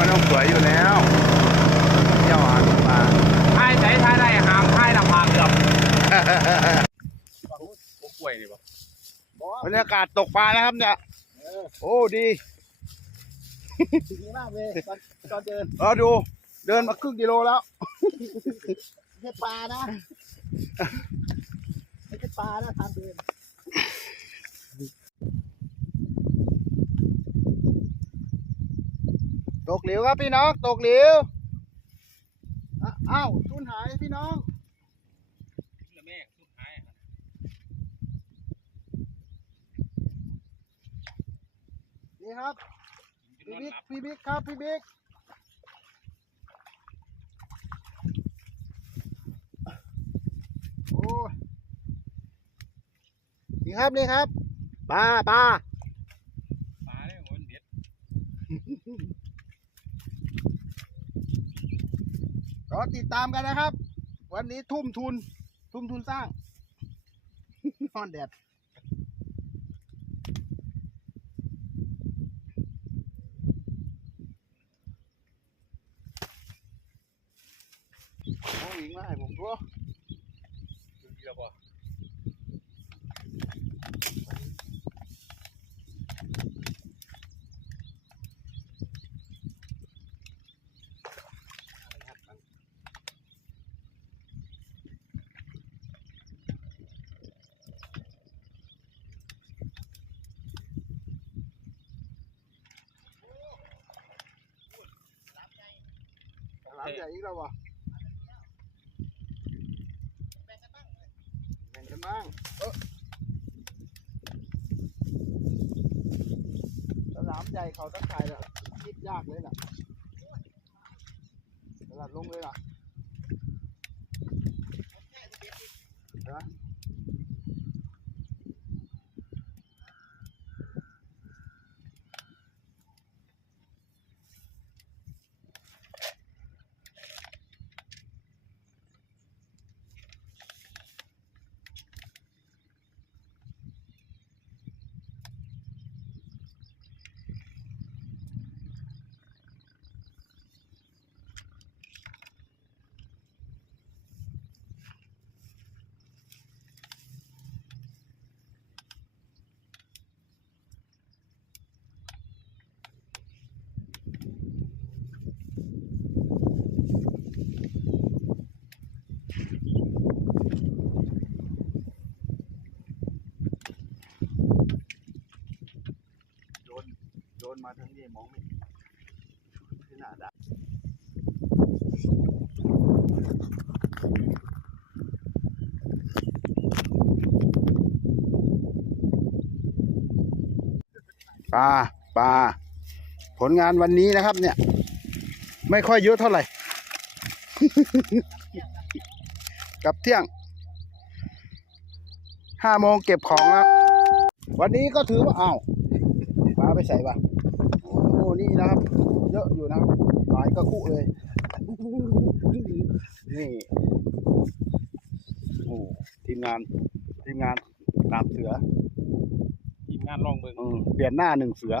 มันต้องสวยอยู่แล้วเที่ยวหาตกปลาท้ายใช้ท้ายได้หามท้ายลำพาเกือบโอ้กล้วยนี่บ่บรรยากาศตกปลานะครับเนี่ยโอ้ดีดีมากเลยตอนตอนเดินเราดู เดินมาครึ่งกิโลแล้วไม่ใช่ปลานะไม่ใช่ปลานะทางเดิน ตกเหลวครับพี่น้อง ตกเหลวอ้าวทุนหายพี่น้องแม่สุดท้ายนี่ครับ พี่บิ๊กพี่บิ๊กครับ พี่บิ๊กโอ้ยนี่ครับ นี่ครับปลาปลาปลาเนี่ยมันเด็ด อติดตามกันนะครับ วันนี้ทุ่มทุน ทุ่มทุนสร้าง นอนแดดโอ้ยยิงมาให้ผมด้วยเกือบ บ่หลังจากนี้แล้ววะแบ่งกันบ้างเออสนามใหญ่เขาตั้งใจแล้วคิดยากเลยล่ะตลาดลงเลยล่ะนะ นมาทางนี้มองไม่เห็นที่หน้าดักปลาปลาผลงานวันนี้นะครับ เนี่ย ไม่ค่อยเยอะเท่าไหร่ กับเที่ยงห้าโมงเก็บของครับ วันนี้ก็ถือว่าอ้าวปลาไปใส่ปะ นี่นะครับ เยอะอยู่นะครับหลายกระคุเลย นี่โอ้ทีมงานทีมงานตามเสือ ทีมงานลองเบิ่งเออเปลี่ยนหน้าหนึ่งเสือ